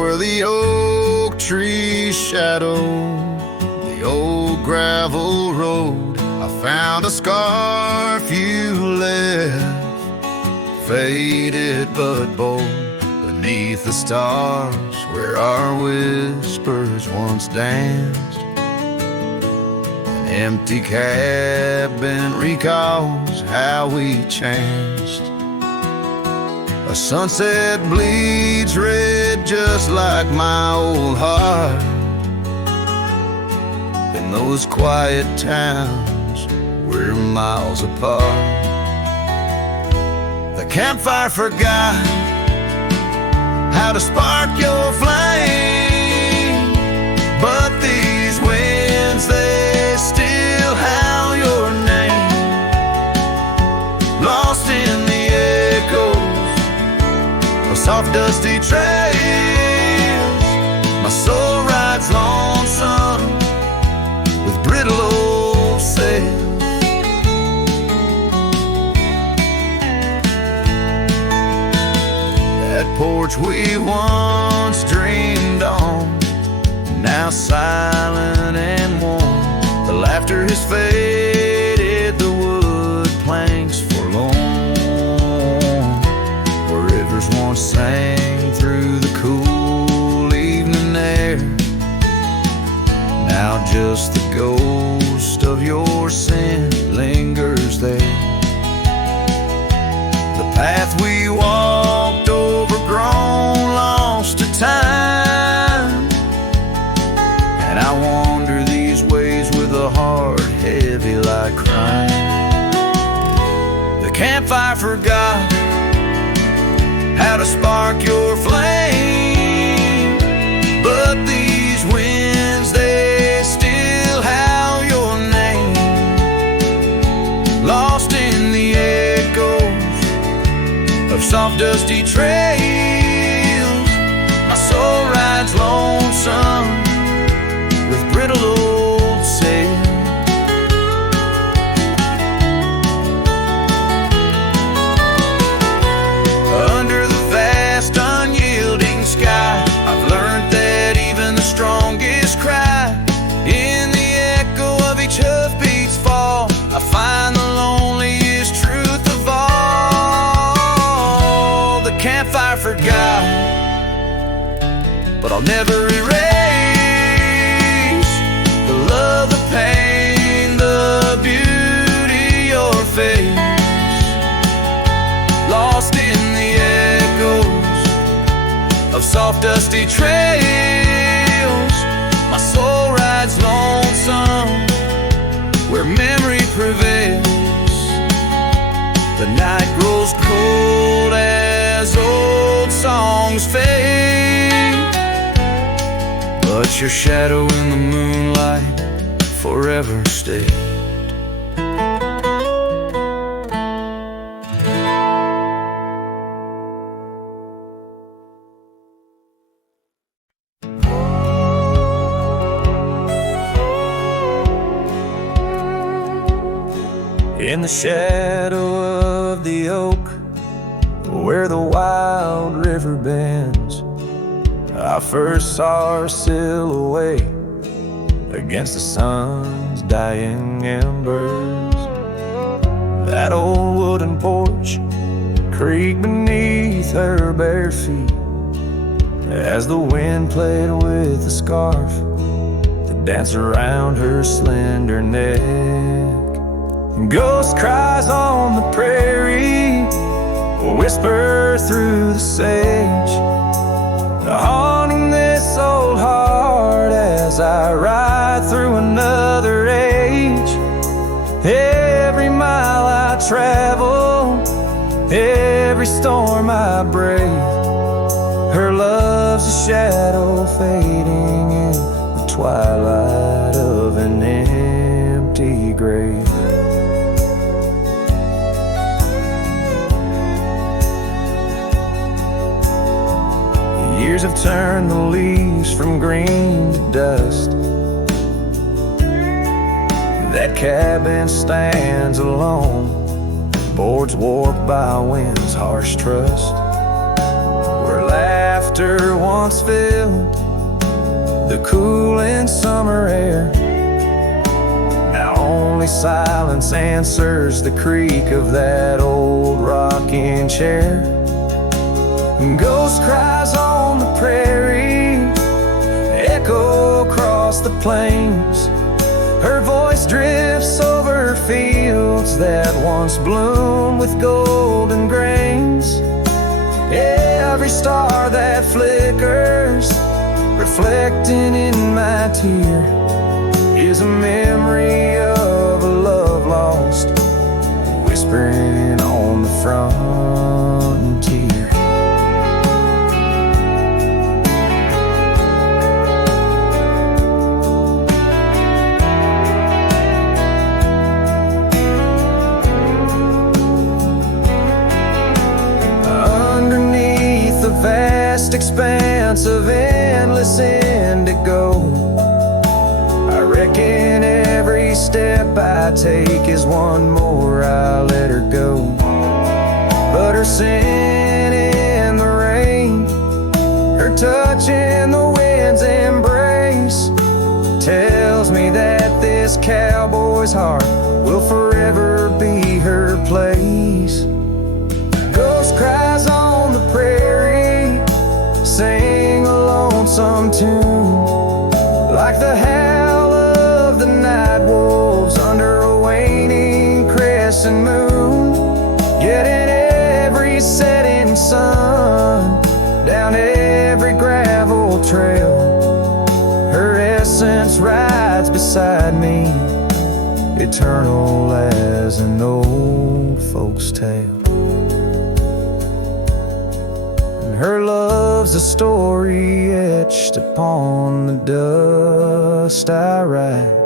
where the oak trees shadow the old gravel road. I found a scarf you left, faded but bold, beneath the stars where our whispers once danced. An empty cabin recalls how we changed. A sunset bleeds red just like my old heart. In those quiet towns we're miles apart. The campfire forgot how to spark your flame, but these winds, they still howl your name. Lost in the echoes of soft dusty trails, my soul rides lonesome with brittle old sails. That porch we once dreamed on, now silent and warm. The laughter has faded, the wood planks forlorn. Where rivers once sang through the cool evening air, now just the ghost of your sin lingers there. The path we walked, overgrown, lost to time, and I wander these ways with a heart heavy like crime. The campfire forgot how to spark your flame, but these winds, they still howl your name. Lost in the echoes of soft dusty trails, my soul rides lonesome with brittle old sails. Under the vast unyielding sky, I've learned that even the strongest cry, in the echo of each hoofbeat's fall, I find the loneliest truth of all. The campfire forgot, but I'll never erase the love, the pain, the beauty, your face. Lost in the echoes of soft dusty trails, my soul rides lonesome where memory prevails. The night grows cold as old songs fade, but your shadow in the moonlight forever stays. In the shadow of the oak, where the wild river bends, I first saw her silhouette against the sun's dying embers. That old wooden porch creaked beneath her bare feet as the wind played with the scarf that danced around her slender neck. Ghost cries on the prairie whisper through the sage, haunting this old heart as I ride through another age. Every mile I travel, every storm I brave, her love's a shadow fading in the twilight of an empty grave. Years have turned the leaves from green to dust. That cabin stands alone, boards warped by wind's harsh trust, where laughter laughter once filled the cooling summer air. Now only silence answers the creak of that old rocking chair. Ghost cries on the prairie, echo across the plains. Her voice drifts over fields that once bloomed with golden grains. Every star that flickers, reflecting in my tear, is a memory of a love lost, whispering on the frontier. Underneath the vast expanse of endless indigo, I reckon every step I take is one more I let her go. But her scent in the rain, her touch in the wind's embrace, tells me that this cowboy's heart will forever be her place. Ghost cries on the prairie, sing a lonesome tune, like the howl of the night wolves under a waning crescent moon. Yet in every setting sun, down every gravel trail, her essence rides beside me, eternal as an old folk's tale. Her love's a story etched upon the dust I write,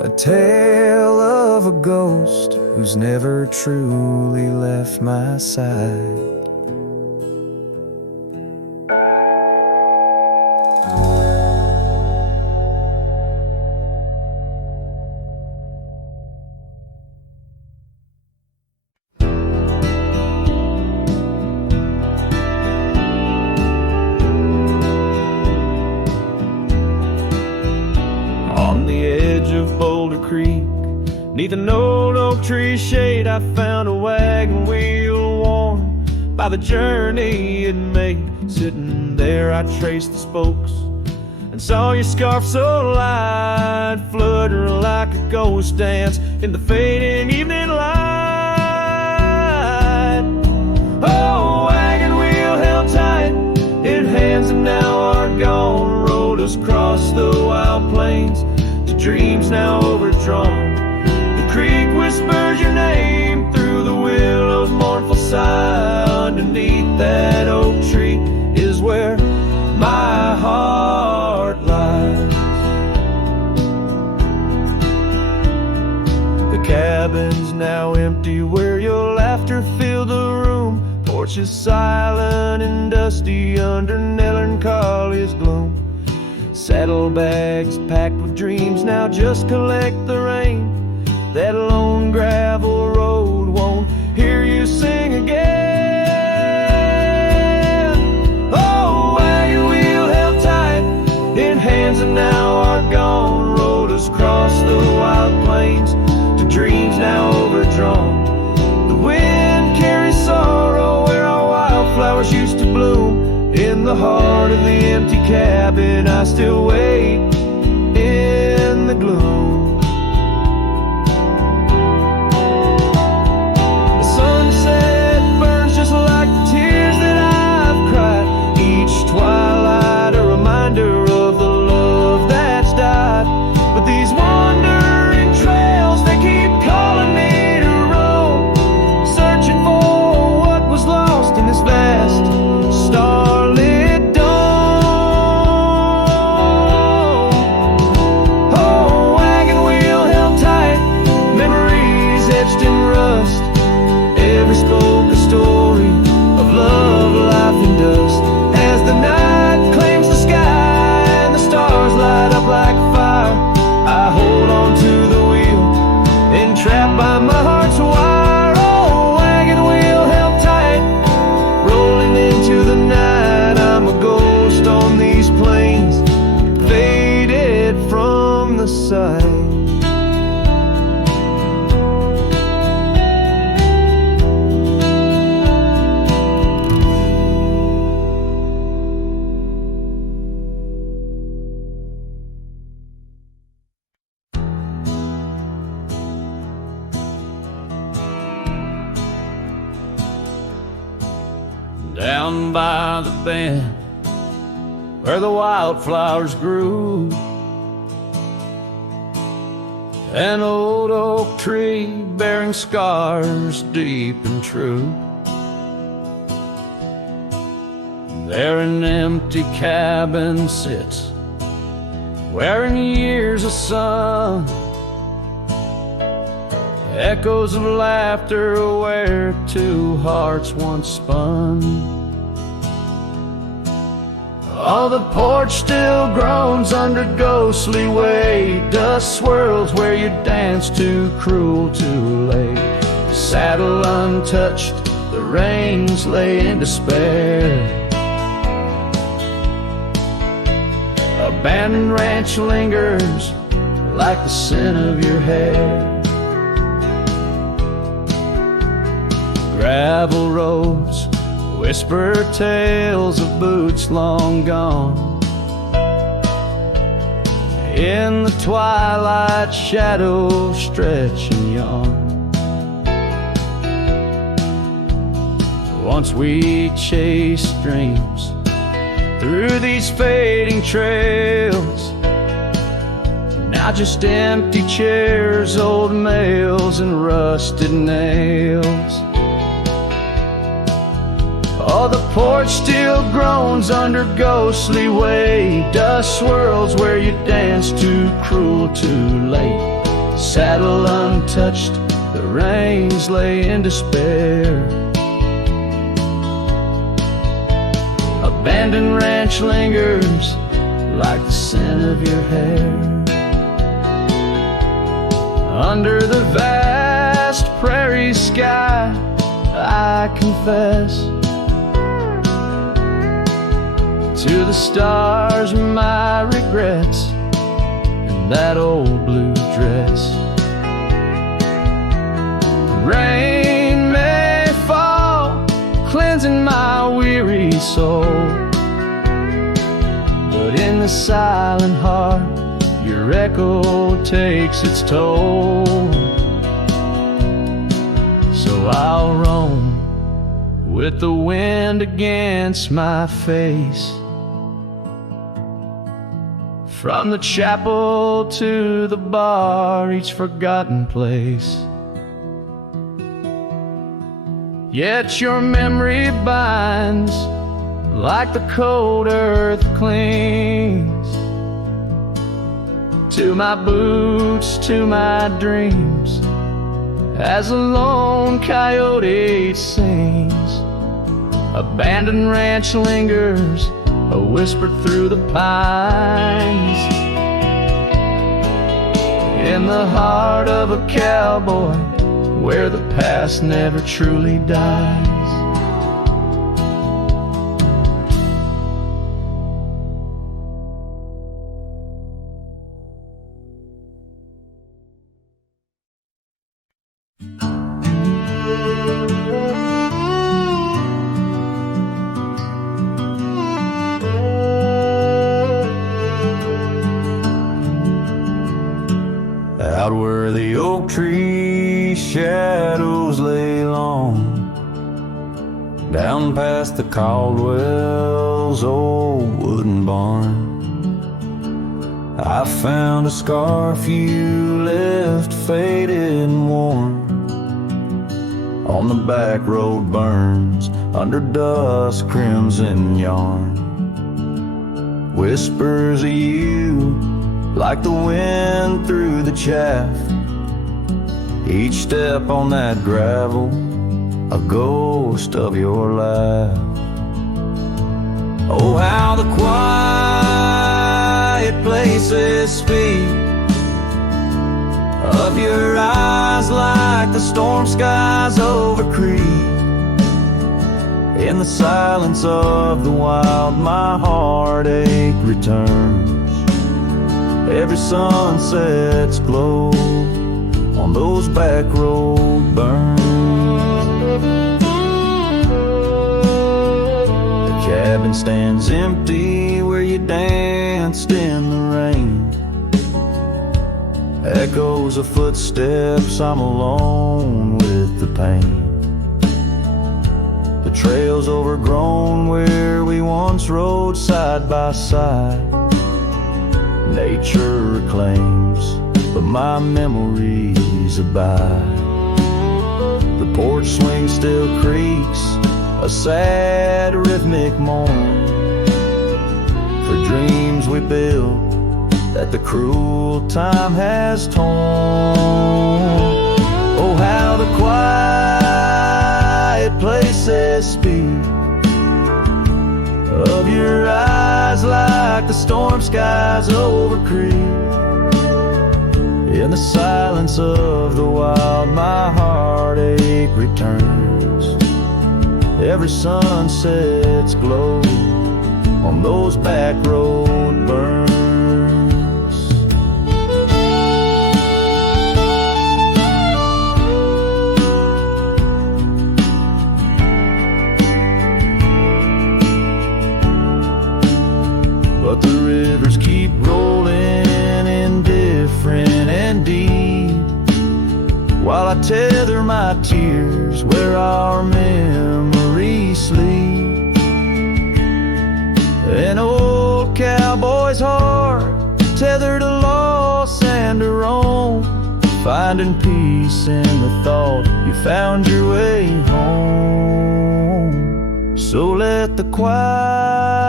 a tale of a ghost who's never truly left my side. Neath an old oak tree shade, I found a wagon wheel worn by the journey it made. Sitting there, I traced the spokes and saw your scarf so light, flutter like a ghost dance in the fading evening light. Oh, wagon wheel held tight in hands that now are gone, rolled us across the wild plains to dreams now overdrawn. Creek whispers your name through the willow's mournful sigh. Underneath that oak tree is where my heart lies. The cabin's now empty where your laughter filled the room. Porch is silent and dusty under melancholy's gloom. Saddlebags packed with dreams now just collect the rain. That lone gravel road won't hear you sing again. Oh, wagon wheel held tight in hands that now are gone, rolled us across the wild plains to dreams now overdrawn. The wind carries sorrow where our wildflowers used to bloom. In the heart of the empty cabin, I still wait in the gloom. Twilight, a reminder of the love that's died. But these wandering trails, they keep calling me to roam, searching for what was lost in this vast starlit dome. Oh, wagon ghost on these plains, faded from the sight. Down by the bend where the wildflowers grew, an old oak tree bearing scars deep and true. There an empty cabin sits, wearing years of sun, echoes of laughter where two hearts once spun. Oh, the porch still groans under ghostly weight, dust swirls where you danced too cruel, too late. Saddle untouched, the reins lay in despair. Abandoned ranch lingers like the scent of your hair. Gravel roads whisper tales of boots long gone. In the twilight, shadows stretch and yawn. Once we chased dreams through these fading trails, now just empty chairs, old mails, and rusted nails. Oh, the porch still groans under ghostly weight, dust swirls where you danced too cruel, too late. Saddle untouched, the reins lay in despair. Abandoned ranch lingers like the scent of your hair. Under the vast prairie sky, I confess to the stars my regrets and that old blue dress. Rain may fall, cleansing my weary soul, but in the silent heart your echo takes its toll. So I'll roam with the wind against my face, from the chapel to the bar, each forgotten place. Yet your memory binds like the cold earth clings to my boots, to my dreams, as a lone coyote sings. Abandoned ranch lingers, a whisper through the pines, in the heart of a cowboy where the past never truly dies. Out where the oak tree shadows lay long, down past the Caldwell's old wooden barn, I found a scarf you left faded and worn. On the back road burns under dust crimson yarn. Whispers of you like the wind through the chaff. Each step on that gravel, a ghost of your laugh. Oh, how the quiet places speak of your eyes like the storm skies over Creek. In the silence of the wild, my heartache returns. Every sunset's glow on those back road burns. The cabin stands empty where you danced in the rain. Echoes of footsteps, I'm alone with the pain. The trail's overgrown where we once rode side by side. Nature reclaims, but my memories abide. The porch swing still creaks, a sad rhythmic mourn for dreams we built that the cruel time has torn. Oh, how the quiet places speak of your eyes like the storm skies over creek. In the silence of the wild, my heartache returns. Every sunset's glow on those back road burns. But the rivers keep rolling, indifferent and deep, while I tether my tears where our memories sleep. An old cowboy's heart tethered to loss and to roam, finding peace in the thought you found your way home. So let the quiet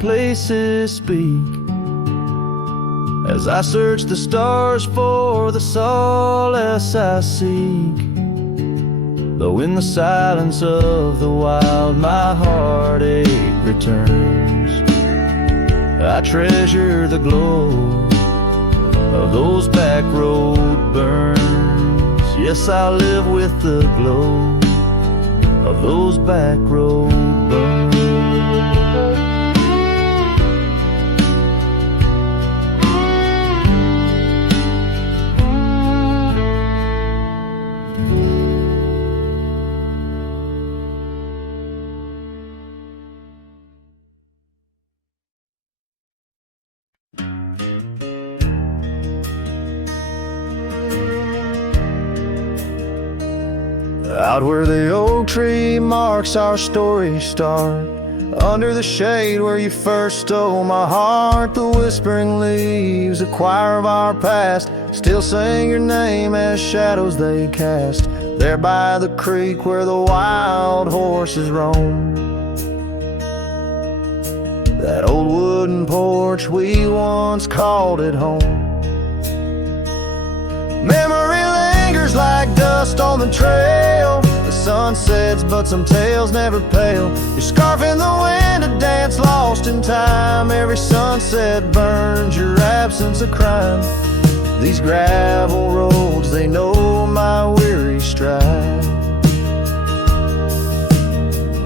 places speak as I search the stars for the solace I seek. Though in the silence of the wild, my heartache returns, I treasure the glow of those back road burns. Yes, I live with the glow of those back road burns. Out where the oak tree marks our story start, under the shade where you first stole my heart, the whispering leaves, a choir of our past, still sing your name as shadows they cast. There by the creek where the wild horses roam, that old wooden porch we once called it home. Memory lingers like dust on the trail, the sun sets but some tales never pale. Your scarf in the wind, a dance lost in time. Every sunset burns your absence a crime. These gravel roads, they know my weary stride,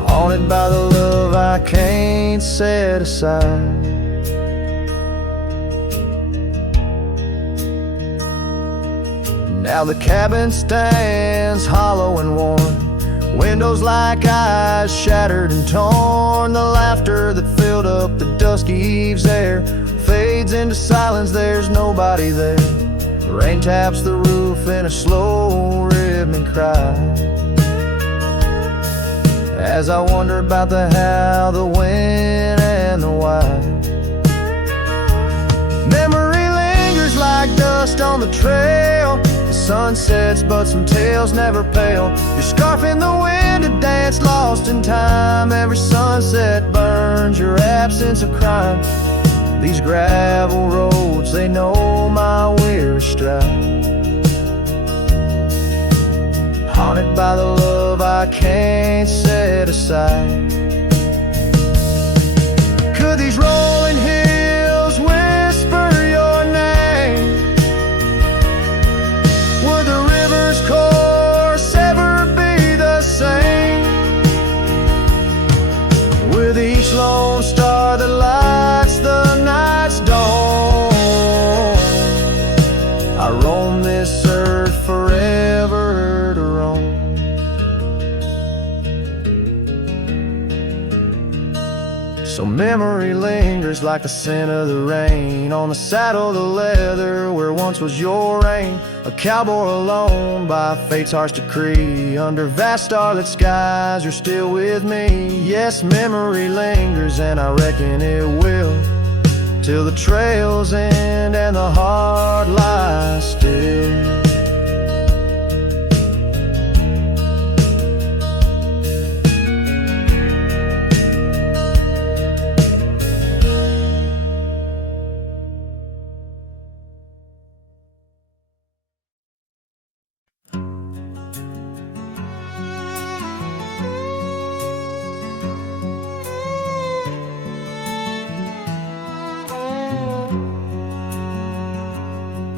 haunted by the love I can't set aside. Now the cabin stands hollow and worn, windows like eyes shattered and torn. The laughter that filled up the dusky eve's air fades into silence, there's nobody there. The rain taps the roof in a slow rhythmic cry, as I wonder about the how, the when, and the why. Memory lingers like dust on the trail, sun sets but some tales never pale. Your scarf in the wind, a dance lost in time. Every sunset burns your absence a crime. These gravel roads, they know my weary stride, haunted by the love I can't set aside. Could these rolling hills whisper your name? Would the river's course ever be the same? memory lingers like the scent of the rain on the saddle, the leather where once was your reign. A cowboy alone by fate's harsh decree. Under vast starlit skies, you're still with me. Yes, memory lingers, and I reckon it will, till the trails end and the heart lies still.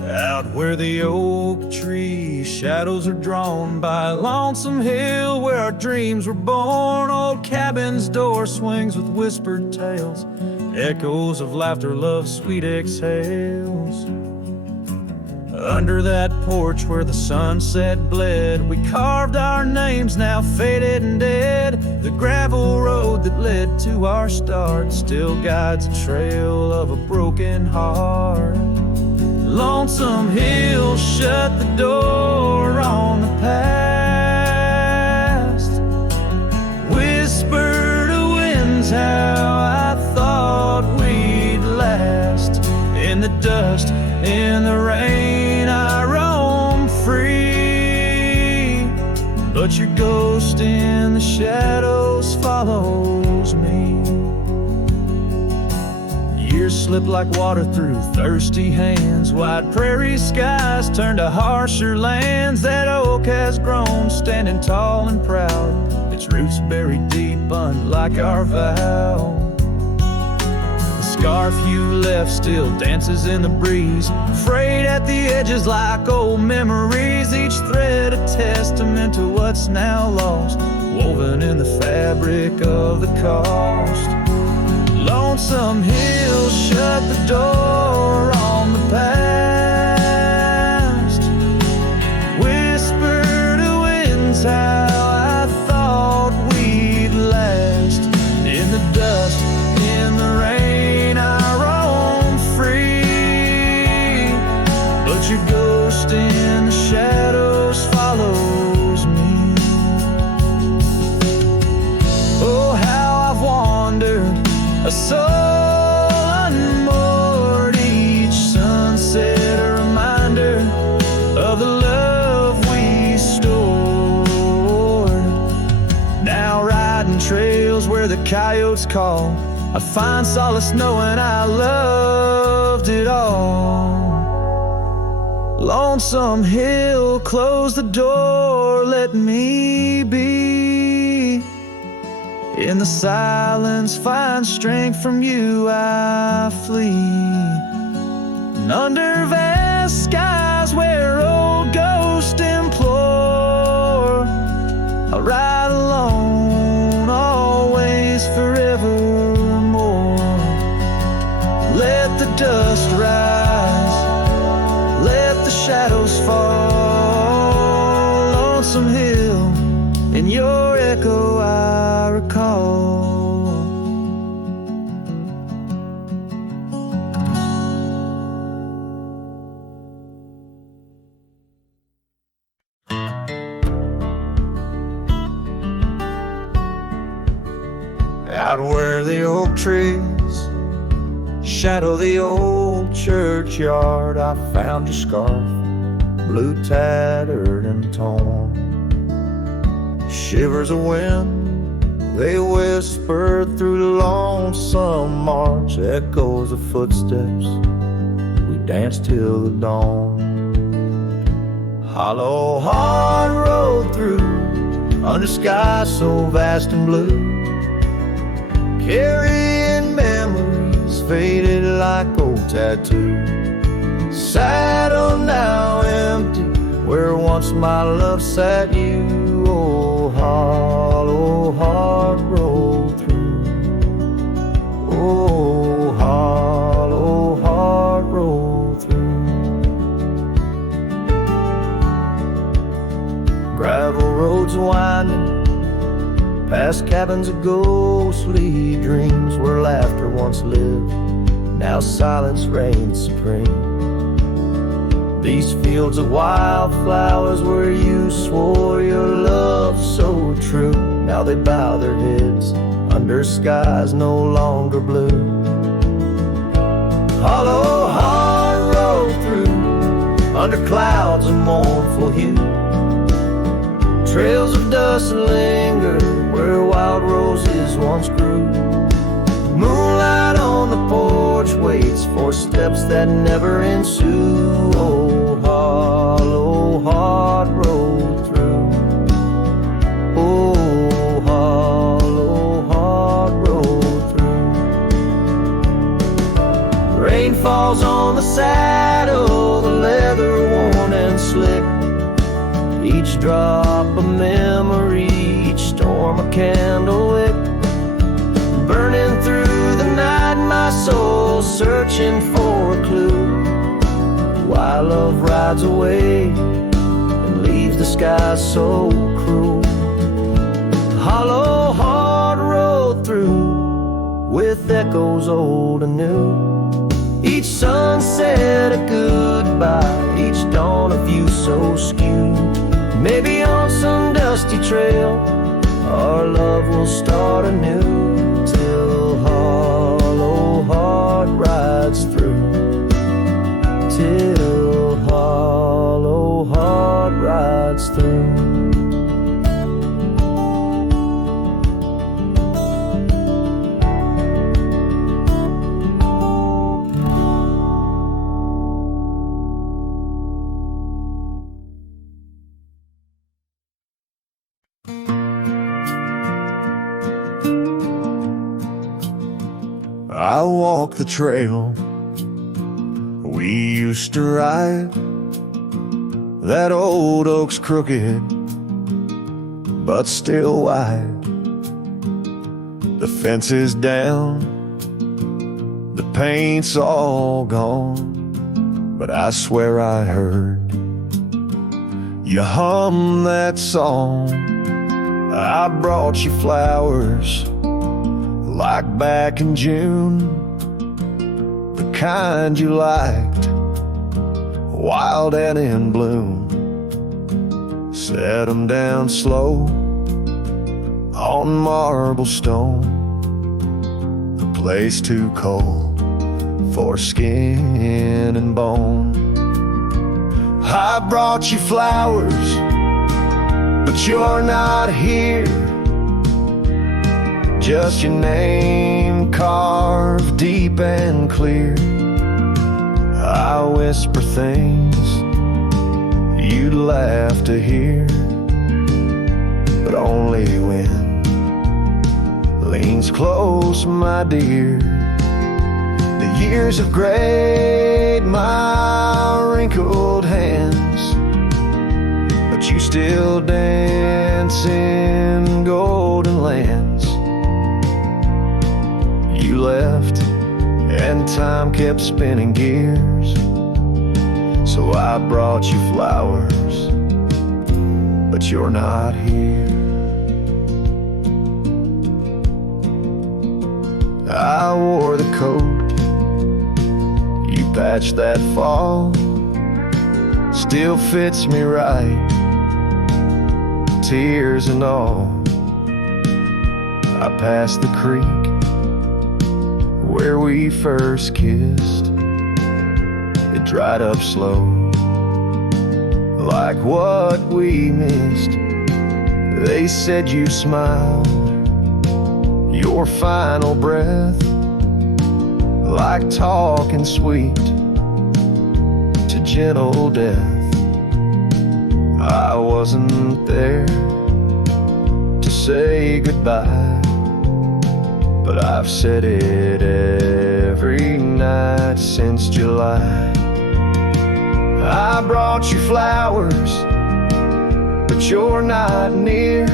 Out where the oak tree shadows are drawn by a lonesome hill where our dreams were born, old cabin's door swings with whispered tales, echoes of laughter, love's sweet exhales. Under that porch where the sunset bled, we carved our names, now faded and dead. The gravel road that led to our start still guides a trail of a broken heart. Lonesome Hill shut the door on the past. Whisper to winds how I thought we'd last. In the dust, in the rain, I roam free, but your ghost in the shadows follows me. Years slip like water through thirsty hands. Wide prairie skies turn to harsher lands. That oak has grown, standing tall and proud, its roots buried deep, unlike our vow. The scarf you left still dances in the breeze, frayed at the edges like old memories. Each thread a testament to what's now lost, woven in the fabric of the cost. Lonesome Hill shut the door on the past. Whisper to winds how I thought we'd last. In the dust, in the rain, I roam free, but your ghost in the shadows follows me. Oh, how I've wandered, a soul unmoored, each sunset a reminder of the love we stored. Now riding trails where the coyotes call, I find solace knowing I loved it all. Lonesome Hill, close the door, let me be. In the silence, find strength from you, I flee. And under vast skies where old ghosts implore, I'll ride alone, always, forevermore. Let the dust rise, let the shadows fall. Lonesome Hill, in your echo I recall. Out where the oak trees shadow the old churchyard, I found your scarf, blue tattered and torn. Shivers of wind, they whisper through the lonesome march, echoes of footsteps, we dance till the dawn. Hollow heart road through, under skies so vast and blue, carrying memories faded like old tattoos. Saddle now empty, where once my love sat you. Oh, hollow heart roll through. Oh, hollow heart roll through. Gravel roads winding past cabin cabins of ghostly dreams where laughter once lived, now silence reigns supreme. These fields of wildflowers where you swore your love so true, now they bow their heads under skies no longer blue. Hollow heart rolled through under clouds of mournful hue. Trails of dust linger where wild roses once grew. Moonlight on the porch waits for steps that never ensue. Oh, hollow heart rolled through. Oh, hollow heart rolled through. Rain falls on the saddle, the leather worn and slick. Each drop a memory, each storm a candle wick. Burning through the night, my soul searching for a clue. Why love rides away and leaves the sky so cruel. Hollow heart rolled through with echoes old and new. Each sunset a goodbye, each dawn a view so skewed. Maybe on some dusty trail our love will start anew, till hollow heart rides through. Till hollow heart rides through. I walk the trail we used to ride. That old oak's crooked, but still wide. The fence is down, the paint's all gone, but I swear I heard you hum that song. I brought you flowers like back in June, the kind you liked, wild and in bloom. Set 'em down slow on marble stone, a place too cold for skin and bone. I brought you flowers, but you're not here. Just your name carved deep and clear. I whisper things you'd laugh to hear, but only when leans close, my dear. The years have grayed my wrinkled hands, but you still dance in golden lands. You left and time kept spinning gears, so I brought you flowers, but you're not here. I wore the coat you patched that fall, still fits me right, tears and all. I passed the creek where we first kissed, it dried up slow, like what we missed. They said you smiled, your final breath, like talking sweet to gentle death. I wasn't there to say goodbye, but I've said it every night since July. I brought you flowers, but you're not near.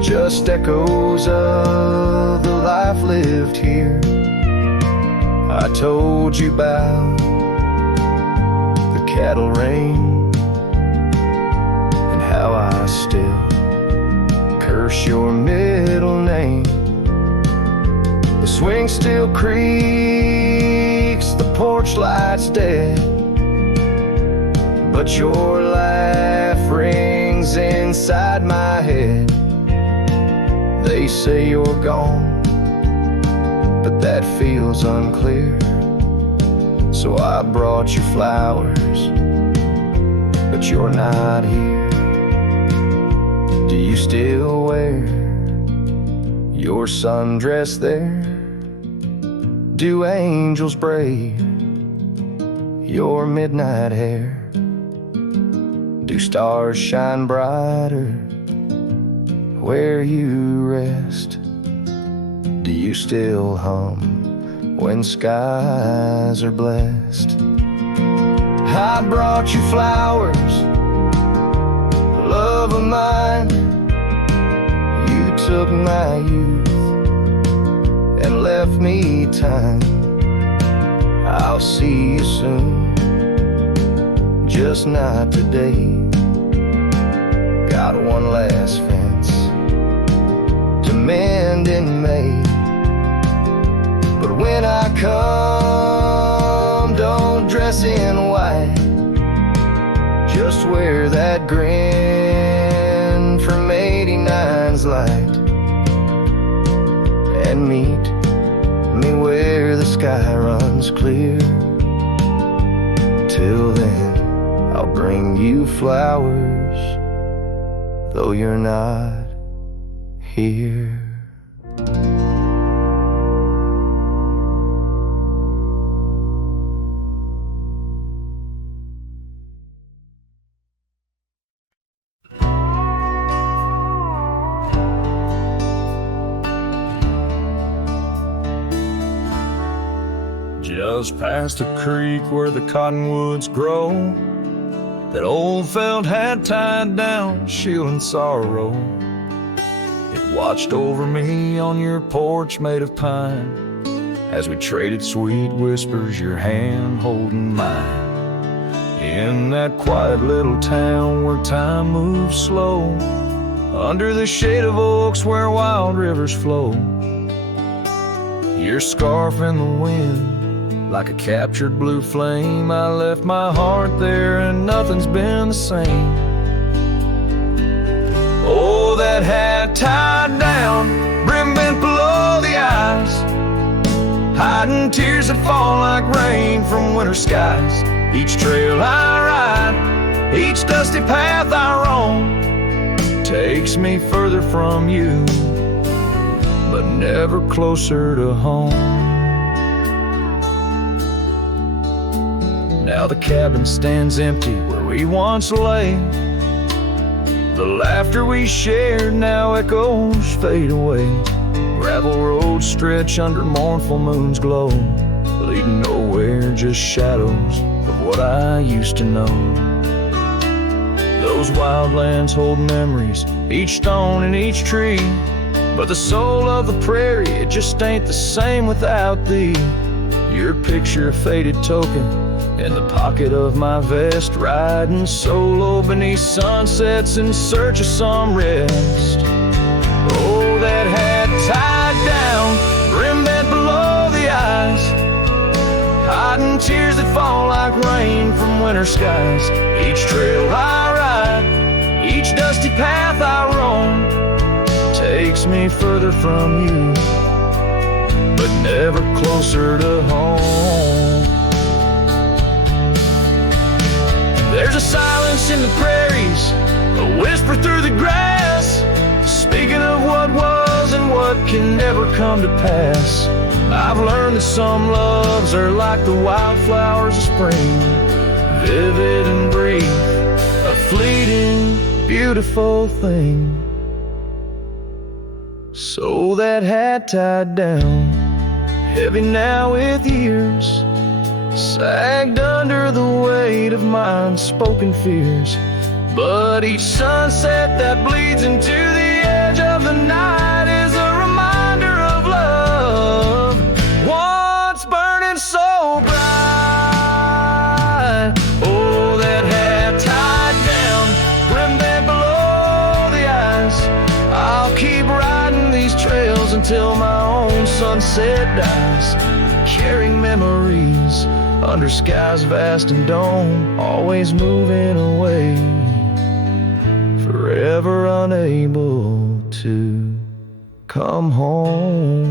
Just echoes of the life lived here. I told you about the cattle rain and how I still curse your middle name. The swing still creaks, the porch light's dead, but your laugh rings inside my head. They say you're gone, but that feels unclear. So I brought you flowers, but you're not here. Do you still wear your sundress there? Do angels braid your midnight hair? Do stars shine brighter where you rest? Do you still hum when skies are blessed? I brought you flowers, love of mine. You took my youth and left me time. I'll see you soon, just not today. Got one last fence to mend in May. But when I come, don't dress in white. Just wear that grin from 89's light, and meet me where the sky runs clear. Till then, I'll bring you flowers, though you're not here. Just past the creek where the cottonwoods grow, that old felt had tied down, shielding sorrow. It watched over me on your porch made of pine, as we traded sweet whispers, your hand holding mine. In that quiet little town where time moves slow, under the shade of oaks where wild rivers flow, your scarf in the wind like a captured blue flame. I left my heart there and nothing's been the same. Oh, that hat tied down, brim bent below the eyes, hiding tears that fall like rain from winter skies. Each trail I ride, each dusty path I roam, takes me further from you, but never closer to home. Now the cabin stands empty where we once lay. The laughter we shared, now echoes fade away. Gravel roads stretch under mournful moon's glow, leading nowhere, just shadows of what I used to know. Those wildlands hold memories, each stone and each tree, but the soul of the prairie, it just ain't the same without thee. Your picture, a faded token in the pocket of my vest, riding solo beneath sunsets in search of some rest. Oh, that hat tied down, brim bent below the eyes, hiding tears that fall like rain from winter skies. Each trail I ride, each dusty path I roam, takes me further from you, but never closer to home. There's a silence in the prairies, a whisper through the grass, speaking of what was and what can never come to pass. I've learned that some loves are like the wildflowers of spring, vivid and brief, a fleeting, beautiful thing. So that hat tied down, heavy now with years, sagged under the weight of my unspoken fears. But each sunset that bleeds into the edge of the night is a reminder of love, once burning so bright. Oh, that hat tied down, brim bent below the eyes, I'll sunset dies, carrying memories under skies vast and dome, always moving away, forever unable to come home.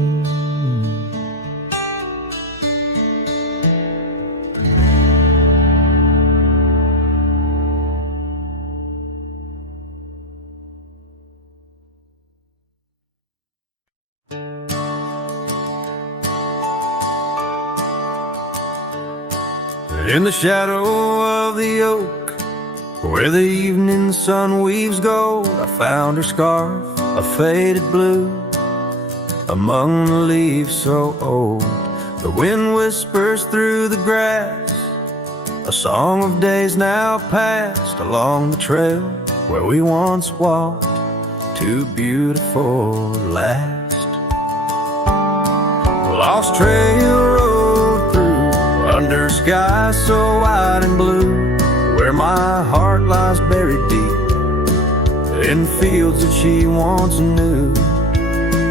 In the shadow of the oak, where the evening sun weaves gold, I found her scarf, a faded blue, among the leaves so old. The wind whispers through the grass, a song of days now past, along the trail where we once walked, too beautiful to last. Lost trail road through, under skies so wide and blue, where my heart lies buried deep, in fields that she once knew.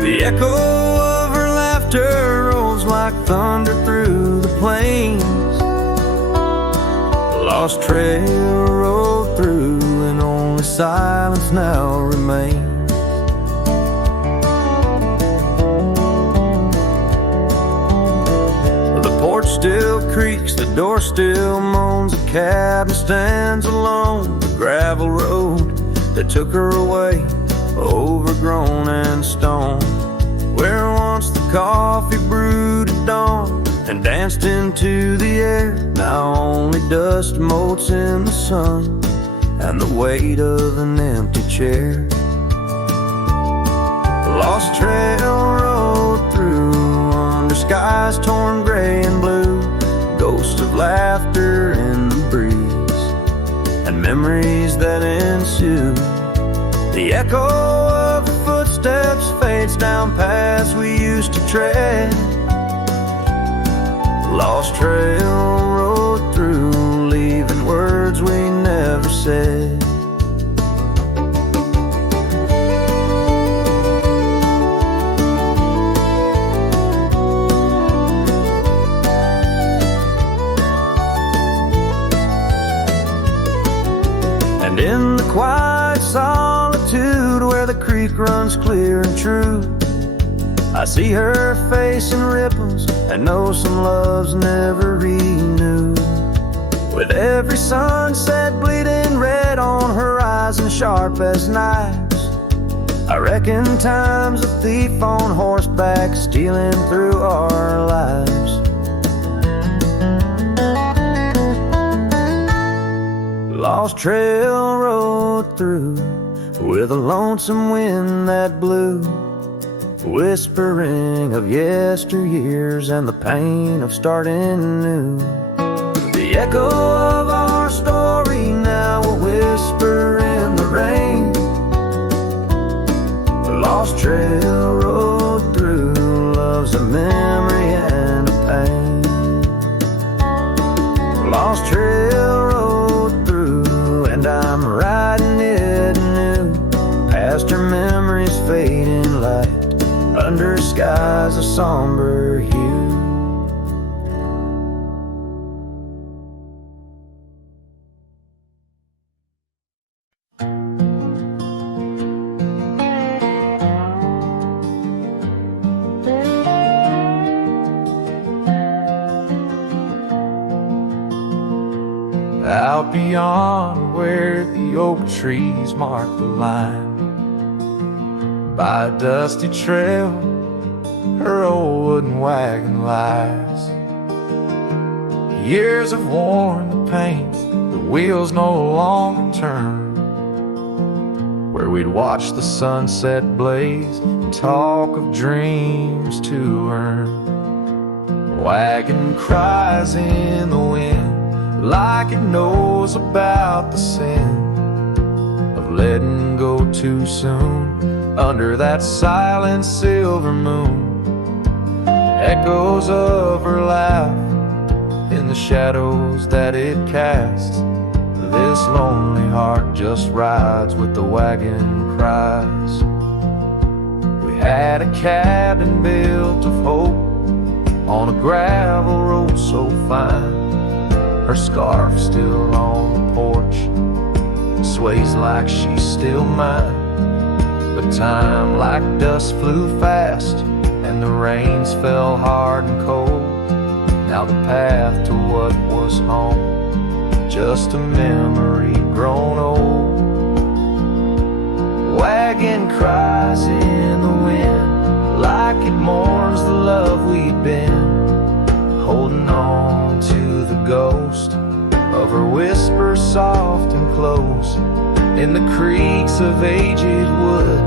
The echo of her laughter rolls like thunder through the plains. Lost trail road through, and only silence now remains. The porch still creaks, the door still moans, the cabin stands alone. The gravel road that took her away, overgrown and stone, where once the coffee brewed at dawn and danced into the air, now only dust motes in the sun and the weight of an empty chair. Lost trail road through, under skies torn gray and blue, ghosts of laughter in the breeze and memories that ensue. The echo of the footsteps fades down paths we used to tread. Lost trail road through, leaving words we never said. And in the quiet solitude where the creek runs clear and true, I see her face in ripples and know some love's never renewed. With every sunset bleeding red on horizon sharp as knives, I reckon time's a thief on horseback stealing through our lives. Lost trail road through, with a lonesome wind that blew, whispering of yesteryears and the pain of starting new. The echo of our story now will whisper in the rain. The lost trail road through, love's a memory and a pain. Lost trail road through, and I'm riding it anew, past her memories fading light, under skies of somber hue. Out beyond where the oak trees mark the line, by a dusty trail her old wooden wagon lies. Years have worn the paint, the wheels no longer turn, where we'd watch the sunset blaze and talk of dreams to earn. The wagon cries in the wind like it knows about the sin of letting go too soon under that silent silver moon. Echoes of her laugh in the shadows that it casts. This lonely heart just rides with the wagon cries. We had a cabin built of hope on a gravel road so fine. Her scarf still on the porch, sways like she's still mine. But time like dust flew fast, and the rains fell hard and cold. Now the path to what was home, just a memory grown old. Wagon cries in the wind, like it mourns the love we'd been, holding on to the ghost of her whisper soft and close. In the creaks of aged wood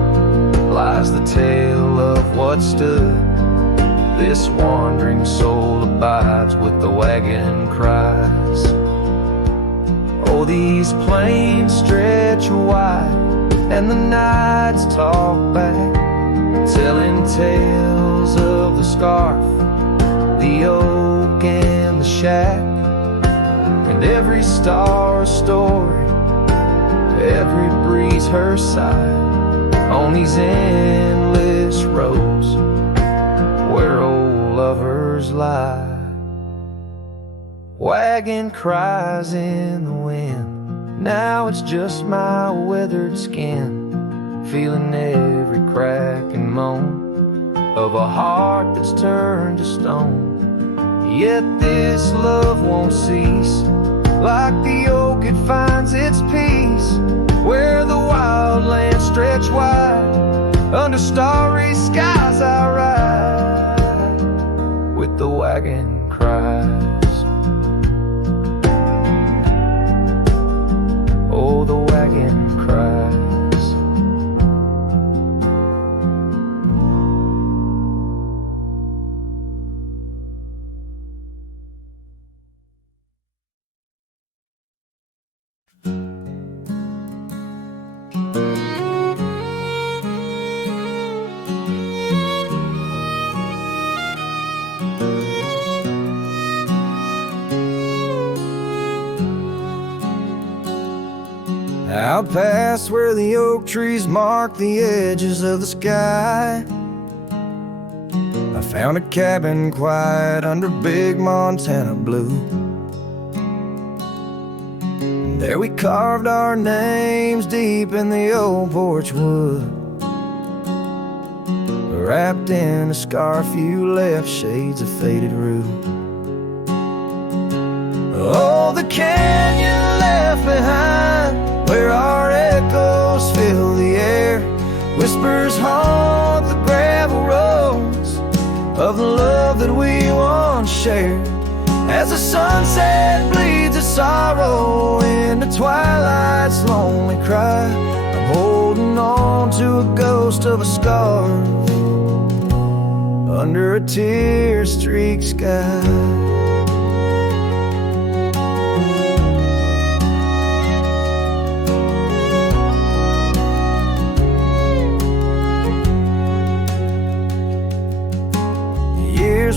lies the tale of what stood. This wandering soul abides with the wagon cries. Oh, these plains stretch wide, and the nights talk back, telling tales of the scarf, the oak and the shack, and every star a story, every breeze her side, on these endless roads where old lovers lie. Wagon cries in the wind, now it's just my weathered skin, feeling every crack and moan of a heart that's turned to stone. Yet this love won't cease, like the oak it finds its peace, where the wild lands stretch wide, under starry skies I ride, with the wagon cries. Oh, the wagon cries. Out past where the oak trees mark the edges of the sky, I found a cabin quiet under big Montana blue. There we carved our names deep in the old porch wood. Wrapped in a scarf you left shades of faded rue. Oh, the canyon left behind, where our echoes fill the air, whispers haunt the gravel roads of the love that we once shared. As the sunset bleeds a sorrow into twilight's lonely cry, I'm holding on to a ghost of a scarf under a tear-streaked sky.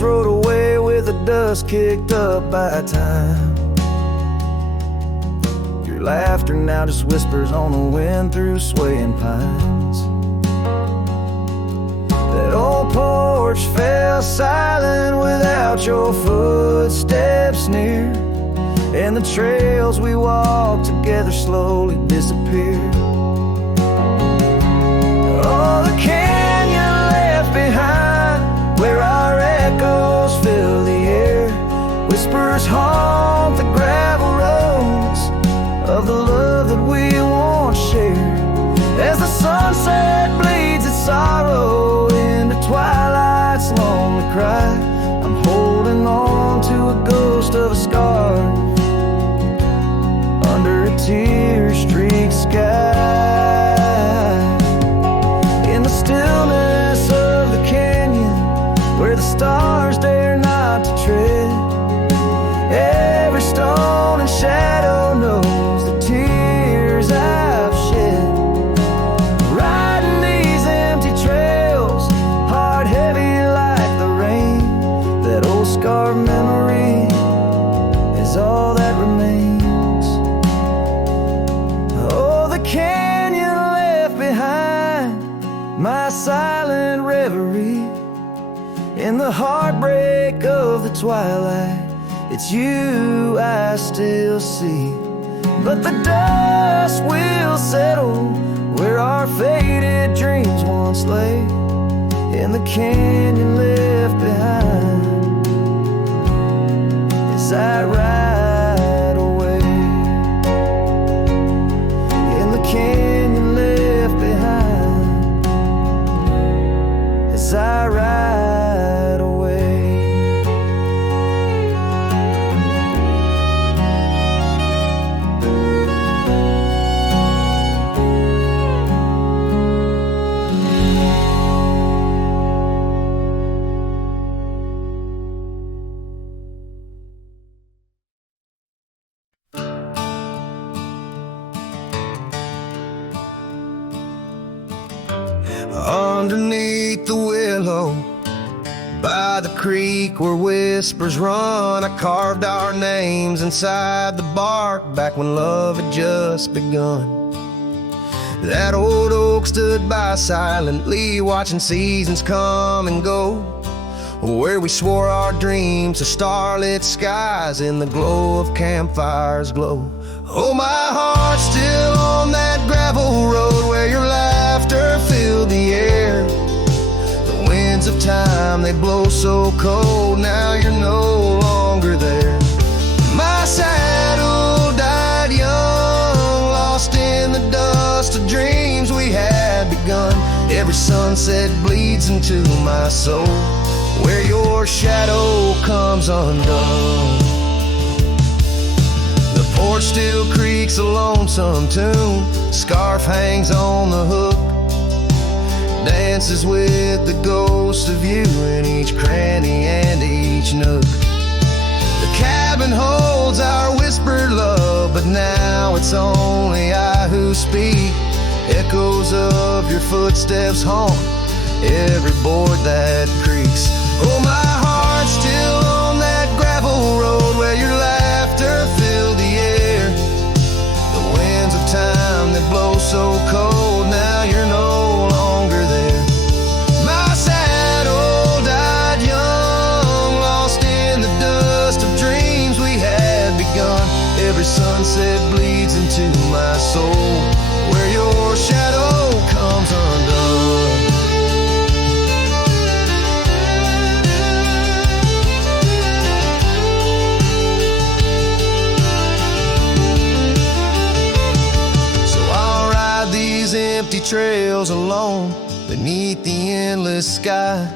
Rode away with the dust kicked up by time. Your laughter now just whispers on the wind through swaying pines. That old porch fell silent without your footsteps near, and the trails we walked together slowly disappeared. Oh, the canyon left behind, where our echoes fill the air, whispers haunt the gravel roads of the love that we once shared. As the sunset bleeds its sorrow into twilight's lonely cry, I'm holding on to a ghost of a scar under a tear-streaked sky. In the stillness of the canyon, where the stars dare not to tread, every stone and shadow knows the tears I've shed. Riding these empty trails, heart heavy like the rain, that old scarred memory is all that remains. Oh, the canyon left behind, my silent reverie in the heartbreak of twilight, it's you I still see. But the dust will settle where our faded dreams once lay, in the canyon left behind as I ride away. In the canyon left behind as I ride away. Underneath the willow, by the creek where whispers run, I carved our names inside the bark back when love had just begun. That old oak stood by silently, watching seasons come and go, where we swore our dreams of starlit skies in the glow of campfires glow. Oh, my heart's still on that gravel road where your laughter filled the air. The winds of time, they blow so cold, now you're no longer there. My saddle died young, lost in the dust of dreams we had begun. Every sunset bleeds into my soul, where your shadow comes undone. The porch still creaks a lonesome tune, scarf hangs on the hook, dances with the ghost of you in each cranny and each nook. The cabin holds our whispered love, but now it's only I who speak. Echoes of your footsteps haunt every board that creaks. Oh, my heart's still on that gravel road where your laughter filled the air. The winds of time that blow so cold, now you're no longer there. My saddle died young, lost in the dust of dreams we had begun. Every sunset bleeds into my soul, where your shadow comes undone. Empty trails alone beneath the endless sky,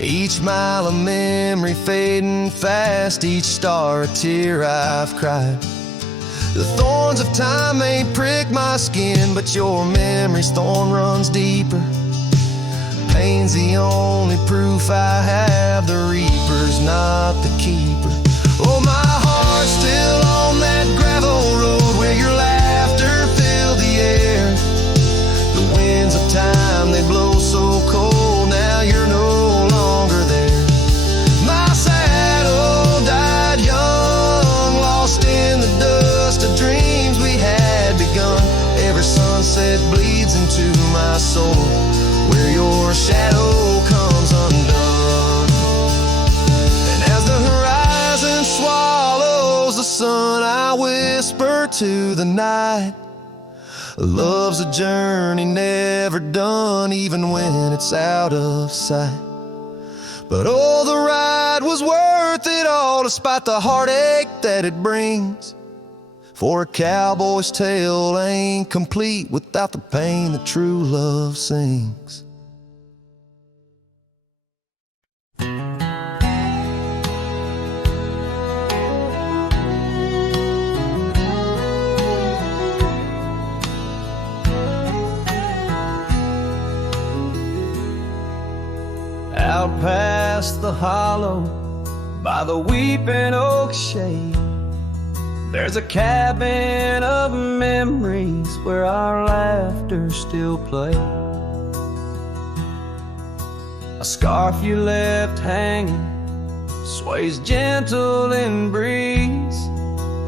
each mile a memory fading fast, each star a tear I've cried. The thorns of time may prick my skin, but your memory's thorn runs deeper. Pain's the only proof I have, the reaper's not the keeper. Oh, my heart's still on that gravel road where your laughter filled the air. The winds of time, they blow so cold, now you're no longer there. My saddle died young, lost in the dust of dreams we had begun. Every sunset bleeds into my soul, where your shadow comes undone. And as the horizon swallows the sun, I whisper to the night, love's a journey never done, even when it's out of sight. But oh, the ride was worth it all, despite the heartache that it brings. For a cowboy's tale ain't complete without the pain that true love sings. Out past the hollow, by the weeping oak shade, there's a cabin of memories where our laughter still plays. A scarf you left hanging sways gentle in breeze,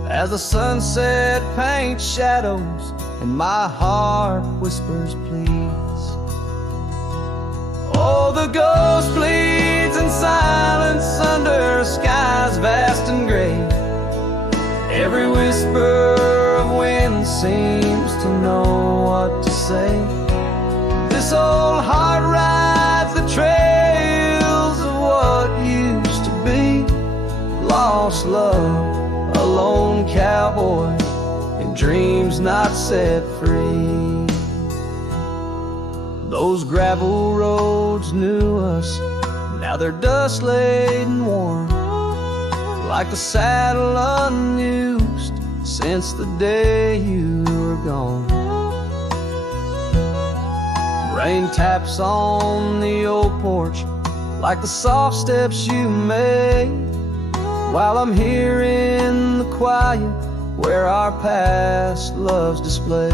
as the sunset paints shadows and my heart whispers please. Oh, the ghost bleeds in silence under a sky Every whisper of wind seems to know what to say. This old heart rides the trails of what used to be. Lost love, a lone cowboy, and dreams not set free. Those gravel roads knew us, now they're dust laden worn, like the saddle unused since the day you were gone. Rain taps on the old porch like the soft steps you made, while I'm here in the quiet where our past love's displayed.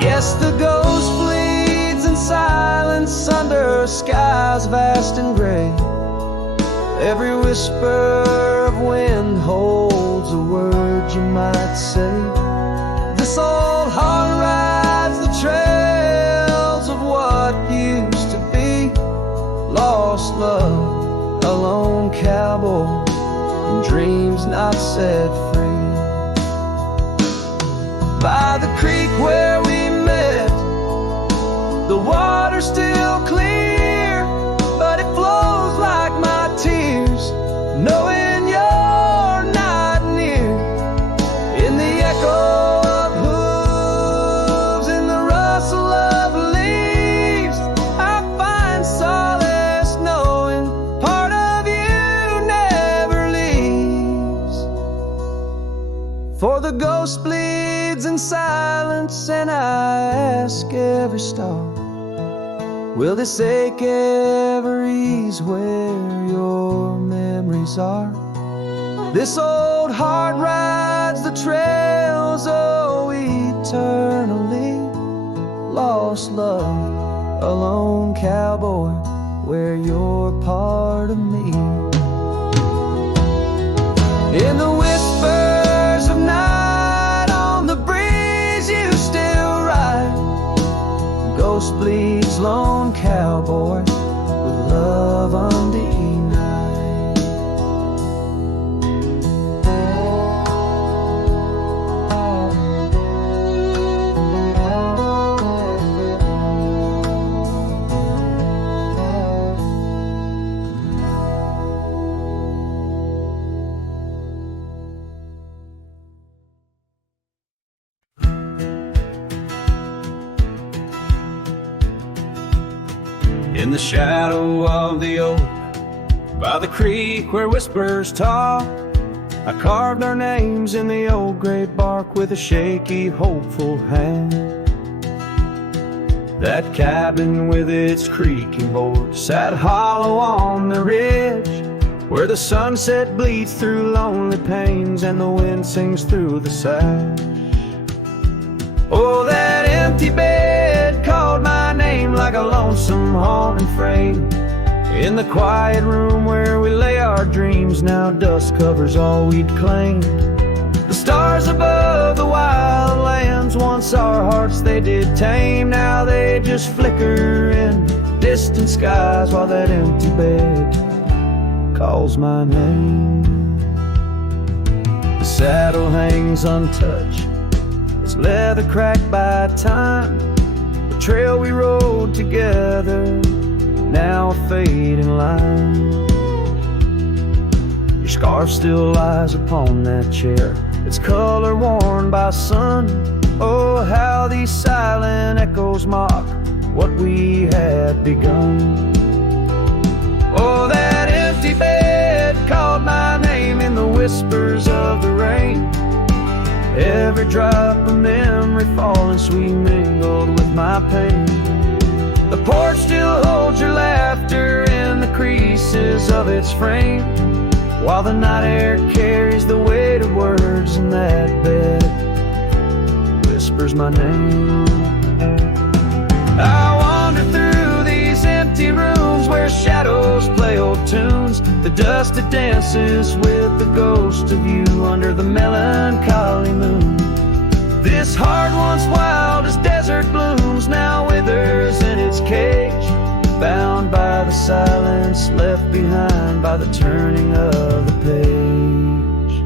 Yes, the ghost bleeds in silence under skies vast and gray. Every whisper of wind holds a word you might say. This old heart rides the trails of what used to be. Lost love, a lone cowboy, and dreams not set free. By the creek where we met, the water's still clear, but it flows like my tears, knowing you're not near. In the echo of hooves, in the rustle of leaves, I find solace knowing part of you never leaves. For the ghost bleeds in silence, and I ask every star, will this ache ever ease where your memories are? This old heart rides the trails, oh, eternally. Lost love, a lone cowboy, where you're part of me. In the whispers of night, on the breeze you still ride. Ghost bleeds, lone cowboy, with love undenied. In the shadow of the oak, by the creek where whispers talk, I carved our names in the old gray bark with a shaky, hopeful hand. That cabin with its creaking board sat hollow on the ridge, where the sunset bleeds through lonely panes and the wind sings through the sash. Oh, that empty bed called my name like a lonesome haunting frame. In the quiet room where we lay our dreams, now dust covers all we'd claimed. The stars above the wild lands, once our hearts they did tame, now they just flicker in distant skies while that empty bed calls my name. The saddle hangs untouched, its leather cracked by time. The trail we rode together, now a fading line. Your scarf still lies upon that chair, its color worn by sun. Oh, how these silent echoes mock what we had begun. Oh, that empty bed called my name in the whispers of the rain. Every drop of memory falling sweet mingled with my pain. The porch still holds your laughter in the creases of its frame, while the night air carries the weight of words, and that bed whispers my name. I wander through these empty rooms where shadows play old tunes. The dust that dances with the ghost of you under the melancholy moon. This heart once wild as desert blooms now withers in its cage, bound by the silence left behind by the turning of the page.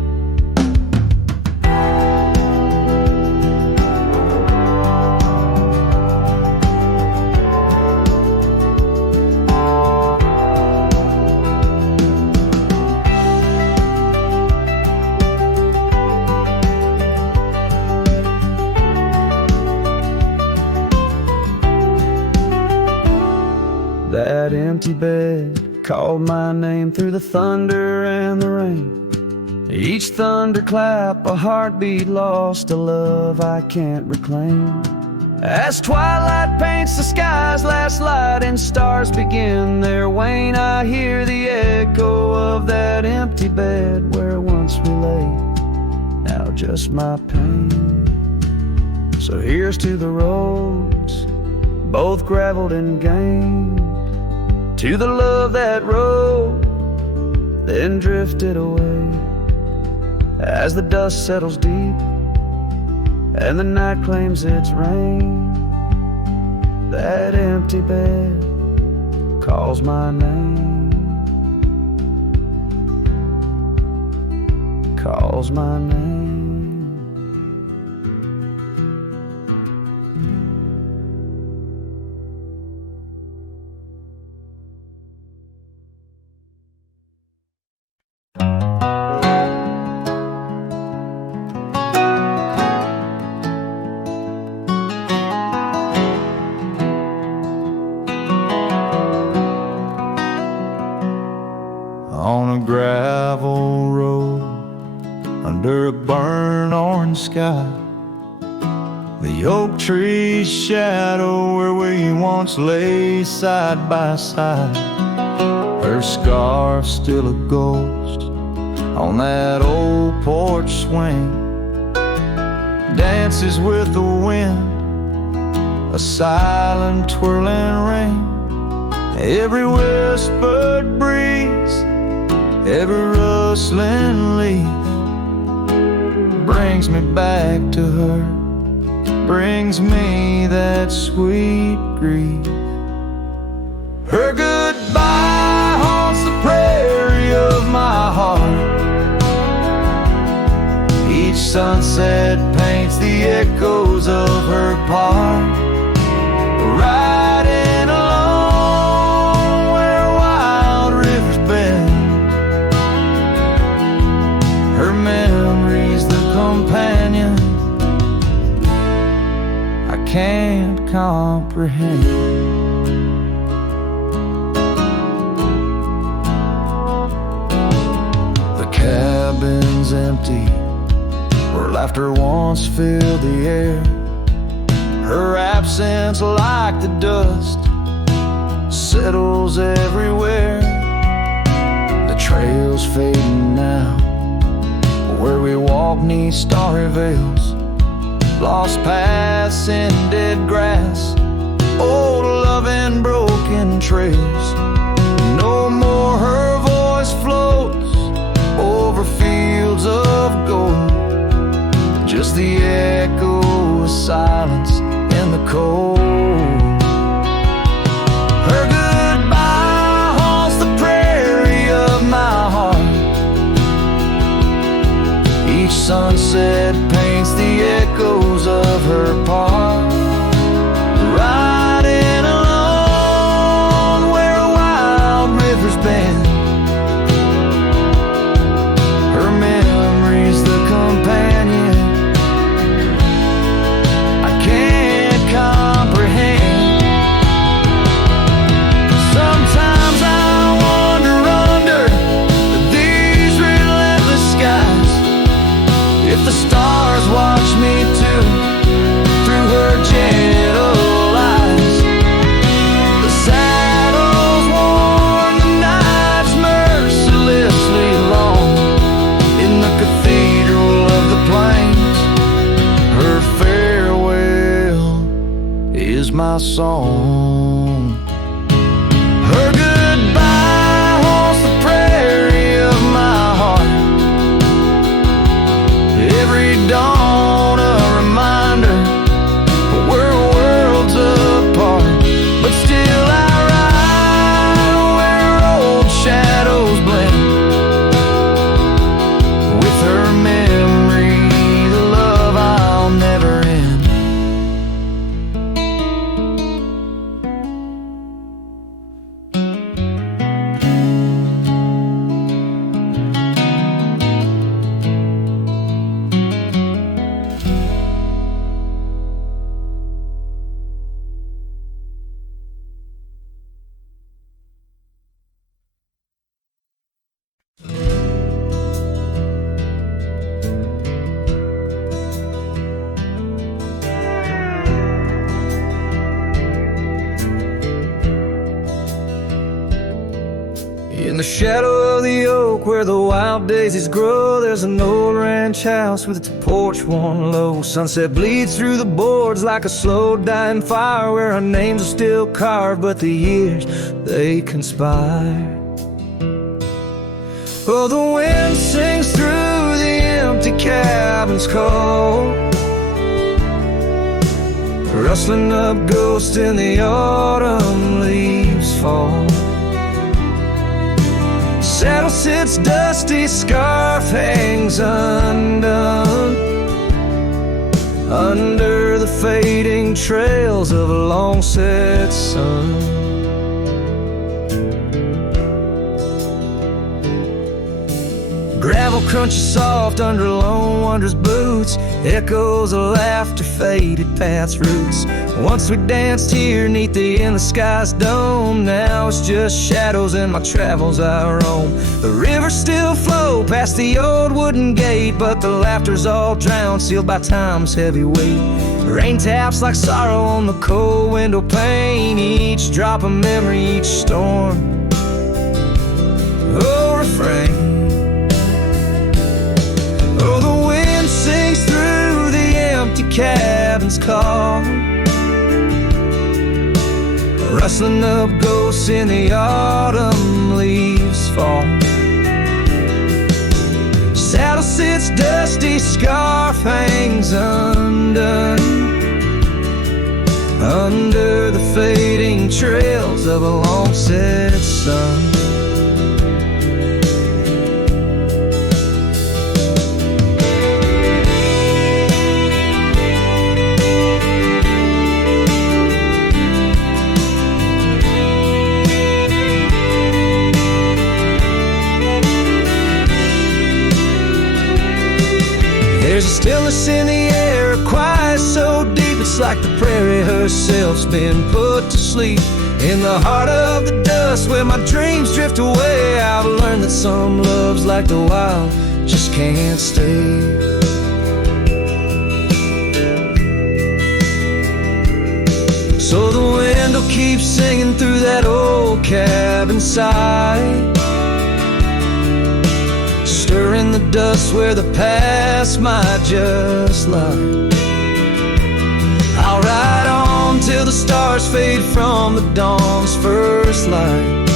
empty bed called my name through the thunder and the rain. Each thunderclap a heartbeat lost, a love I can't reclaim. As twilight paints the sky's last light and stars begin their wane, I hear the echo of that empty bed where once we lay. Now just my pain. So here's to the roads, both graveled and gained, to the love that rode, then drifted away. As the dust settles deep and the night claims its reign, that empty bed calls my name, calls my name. On a gravel road under a burnt orange sky, the oak tree's shadow where we once lay side by side. Her scarf's still a ghost on that old porch swing, dances with the wind, a silent twirling ring. Every whispered breeze, every rustling leaf brings me back to her, brings me that sweet grief. Her goodbye haunts the prairie of my heart. Each sunset paints the echoes of her part, riding along where wild rivers bend. Her memory's the companion I can't comprehend. The cabin's empty where laughter once filled the air. Her absence, like the dust, settles everywhere. The trail's fading now, where we walk neath starry veils, lost paths in dead grass, old love and broken trails. No more her voice floats over fields of gold, just the echo of silence in the cold. Her goodbye haunts the prairie of my heart. Each sunset paints the echoes of her part, riding along where wild rivers bend. Her memory's the companion I can't comprehend. Sometimes I wander under these relentless skies. If the stars watch me too, through her gentle eyes, the saddles worn, the nights mercilessly long, in the cathedral of the plains, her farewell is my song. Her goodbye haunts the prairie of my heart. Every dawn a reminder we're worlds apart, but still I ride where old shadows blend. With her memory, the love I'll never end. the shadow of the oak where the wild daisies grow, there's an old ranch house with its porch worn low. Sunset bleeds through the boards like a slow dying fire, where our names are still carved but the years, they conspire. Oh, the wind sings through the empty cabin's call, rustling up ghosts in the autumn leaves fall. Saddle sits dusty, scarf hangs undone, under the fading trails of a long set sun. Gravel crunches soft under lone wanderer's boots, echoes of laughter faded past roots. Once we danced here neath the endless sky's dome, now it's just shadows in my travels I roam. The rivers still flow past the old wooden gate, but the laughter's all drowned, sealed by time's heavy weight. Rain taps like sorrow on the cold window pane, each drop a memory, each storm a refrain. Oh, the wind sings through the empty cabin's call, rustling up ghosts in the autumn leaves fall. Saddle sits dusty, scarf hangs undone, under the fading trails of a long set sun. There's a stillness in the air, a quiet so deep it's like the prairie herself's been put to sleep. In the heart of the dust where my dreams drift away, I've learned that some loves like the wild just can't stay. So the wind will keep singing through that old cabin side, stirring the dust where the past might just lie. I'll ride on till the stars fade from the dawn's first light,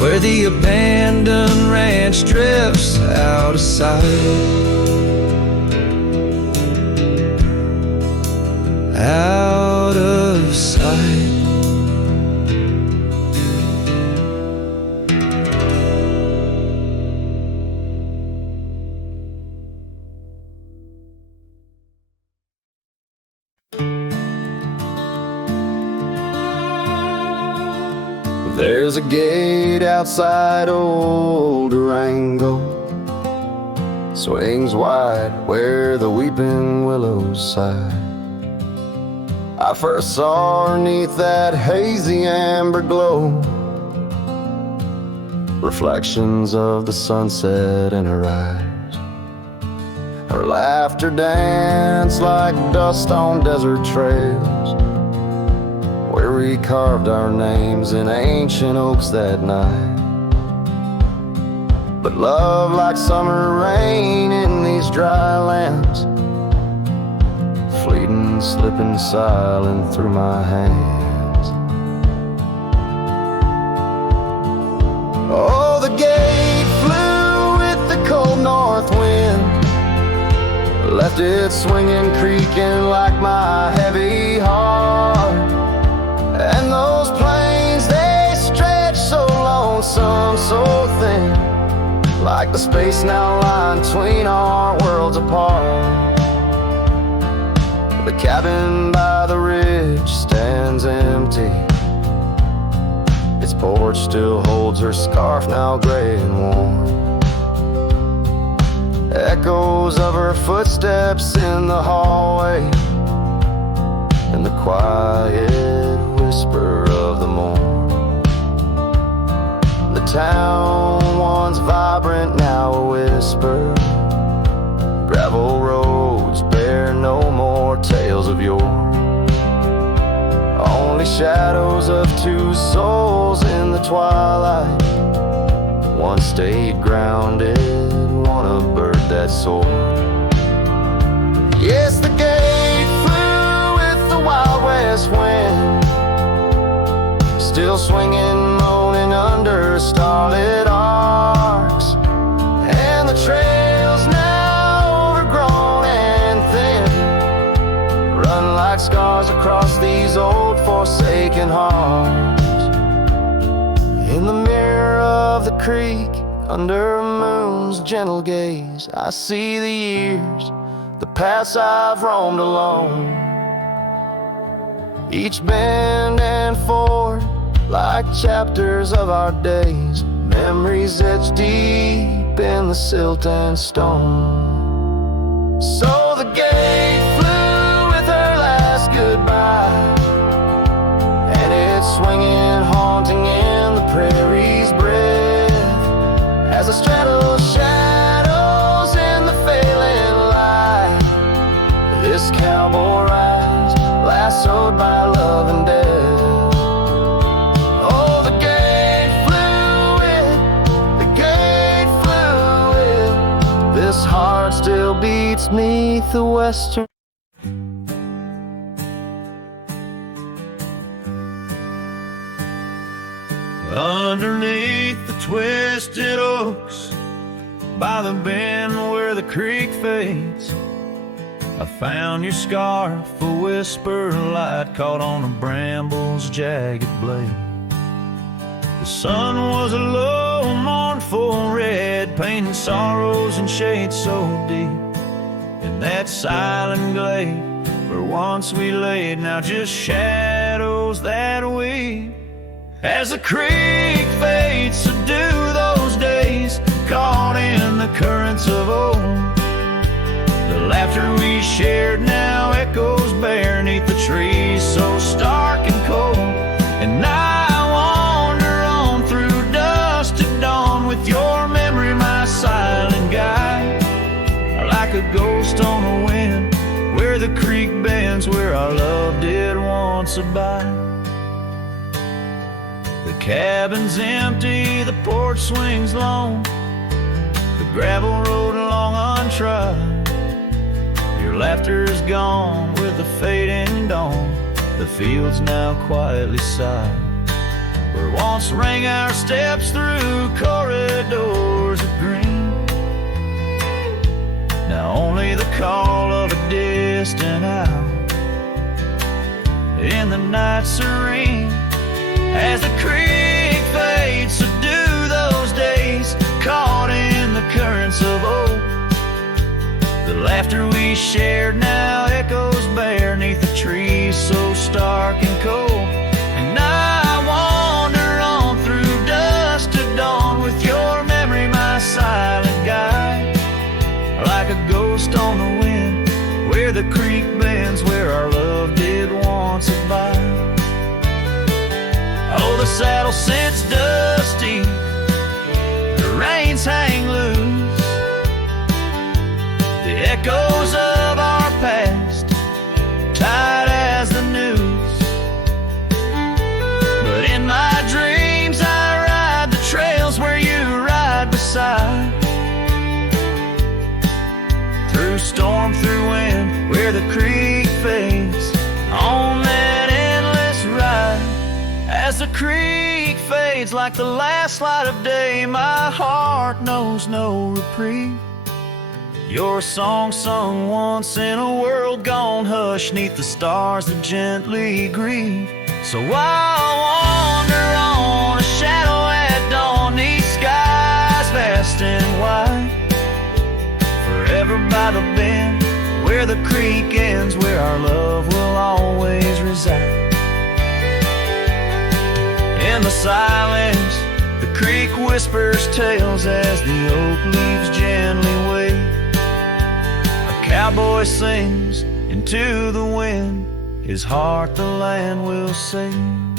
where the abandoned ranch drifts out of sight. Out of sight. There's a gate outside old Durango, swings wide where the weeping willows sigh. I first saw her 'neath that hazy amber glow, reflections of the sunset in her eyes. Her laughter danced like dust on desert trails, where we carved our names in ancient oaks that night. But love, like summer rain in these dry lands, fleeting, slipping silent through my hands. Oh, the gate flew with the cold north wind, left it swinging, creaking like my heavy heart. And those plains, they stretch so lonesome, so thin, like the space now lying between our worlds apart. The cabin by the ridge stands empty, its porch still holds her scarf, now gray and warm. Echoes of her footsteps in the hallway, and the quiet whisper of the morn. The town, once vibrant, now a whisper. Gravel roads bear no more tales of yore, only Only shadows of two souls in the twilight. One stayed grounded, one a bird that soared. Yes, the gate flew with the Wild West wind, still swinging, moaning under starlit arcs. And the trails now overgrown and thin run like scars across these old forsaken hearts. In the mirror of the creek, under a moon's gentle gaze, I see the years, the paths I've roamed alone. Each bend and ford, like chapters of our days, memories etched deep in the silt and stone. So the gate flew with her last goodbye, and it's swinging, haunting in the prairie's breath, as I straddle shadows in the failing light. This cowboy rides, lassoed by love and death. Oh, the gate flew it. This heart still beats 'neath the western. Underneath the twisted oaks, by the bend where the creek fades, I found your scarf, a whisper light caught on a bramble's jagged blade. The sun was a low, mournful red, painting sorrows in shades so deep. In that silent glade where once we laid, now just shadows that weep. As the creek fades to do those days, caught in the currents of old. The laughter we shared now echoes bare 'neath the trees so stark and cold. And I wander on through dusk to dawn with your memory, my silent guide, like a ghost on the wind, where the creek bends, where our love did once abide. The cabin's empty, the porch swings long, the gravel road long untried. Your laughter's gone with the fading dawn, the fields now quietly sigh. Where once rang our steps through corridors of green, now only the call of a distant owl in the night serene. As the creek fades to do those days, caught in the currents of old. The laughter we shared now echoes bare 'neath the trees so stark and cold. And I wander on through dusk to dawn with your memory, my silent guide, like a ghost on the wind, where the creek bends, where our love did once abide. Oh, the saddle sits dusty, the reins hang loose, the echoes of our past tight as the news. But in my dreams I ride the trails where you ride beside, through storm, through wind, where the creek fades on that endless ride. As the creek fades like the last light of day, my heart knows no reprieve. Your song sung once in a world gone hush, 'neath the stars that gently grieve. So I'll wander on, a shadow at dawn, 'neath skies vast and wide, forever by the bend, where the creek ends, where our love will always reside. In the silence, the creek whispers tales as the oak leaves gently wave. A cowboy sings into the wind, his heart the land will sing.